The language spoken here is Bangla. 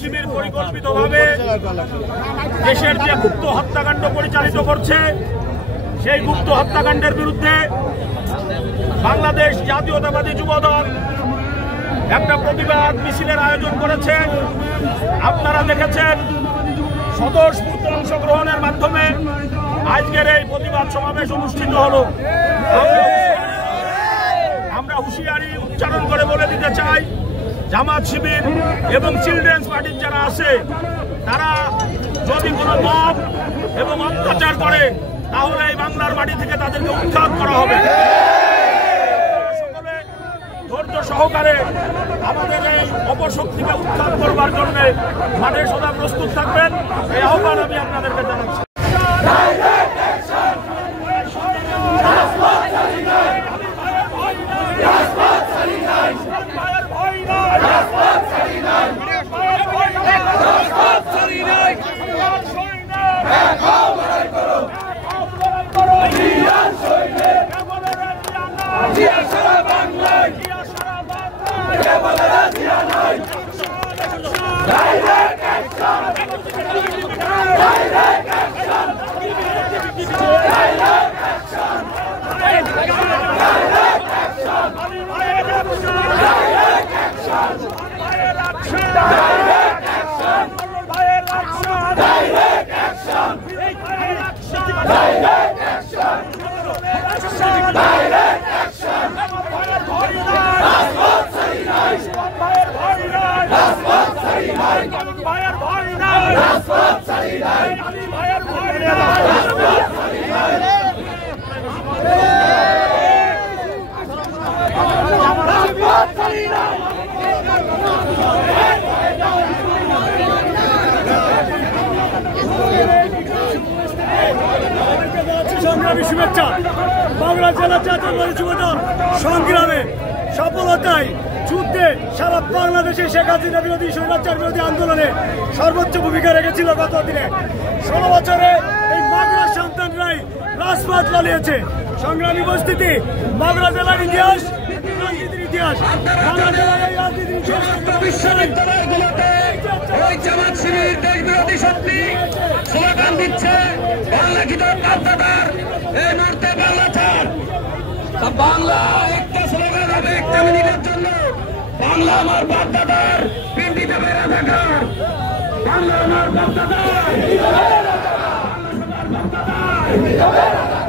শিবির পরিকল্পিতভাবে দেশের যে গুপ্ত হত্যাকাণ্ড পরিচালিত করছে সেই গুপ্ত হত্যাকাণ্ডের বিরুদ্ধে বাংলাদেশ জাতীয়তাবাদী যুবদল একটা প্রতিবাদ মিছিলের আয়োজন করেছে। আপনারা দেখেছেন স্বতঃস্ফূর্ত অংশগ্রহণের মাধ্যমে আজকের এই প্রতিবাদ সমাবেশ অনুষ্ঠিত হলো। আমরা হুঁশিয়ারি উচ্চারণ করে বলে দিতে চাই, জামাত শিবির এবং চিলড্রেন্স পার্টির যারা আছে তারা যদি কোনো মব এবং অত্যাচার করে তাহলে এই বাংলার মাটি থেকে তাদেরকে উৎখাত করা হবে। সকলে ধৈর্য সহকারে আমাদের এই অপশক্তিকে উৎখাত করবার জন্য মাঠে সদা প্রস্তুত থাকবেন, এই আহ্বান আমি আপনাদেরকে জানাচ্ছি। সংগ্রামী শুভেচ্ছা। বাংলা জেলা জাতীয়তাবাদী যুবদল সংগ্রামে সফলতায় যুদ্ধে সারা বাংলাদেশে শেখ হাসিনা বিরোধী স্বৈরাচার বিরোধী আন্দোলনে সর্বোচ্চ ভূমিকা রেখেছিল। গত দিনে 16 বছরে এই মাগুরার সন্তানরাই রাজপথ চালিয়েছে। সংগ্রামী উপস্থিতি, মাগুরা জেলার ইতিহাস, রাজনীতির ইতিহাস, বাংলা জেলার এই রাজনীতির বিশ্ববিদ্যালয়গুলোতে ওই জামাত শিবির দেশ বিরোধী শক্তি স্লোগান দিচ্ছে, বাংলা কি তোর বাপদাদার, এই মুহূর্তে বাংলা ছাড়। বাংলা একটা স্লোগান হবে 1 মিনিটের জন্য, বাংলা আমার বাপদাদার, পিন্ডিতে বেড়া থাকার, বাংলা আমার বাপদাদার, বাংলা সবার বাপদাদার।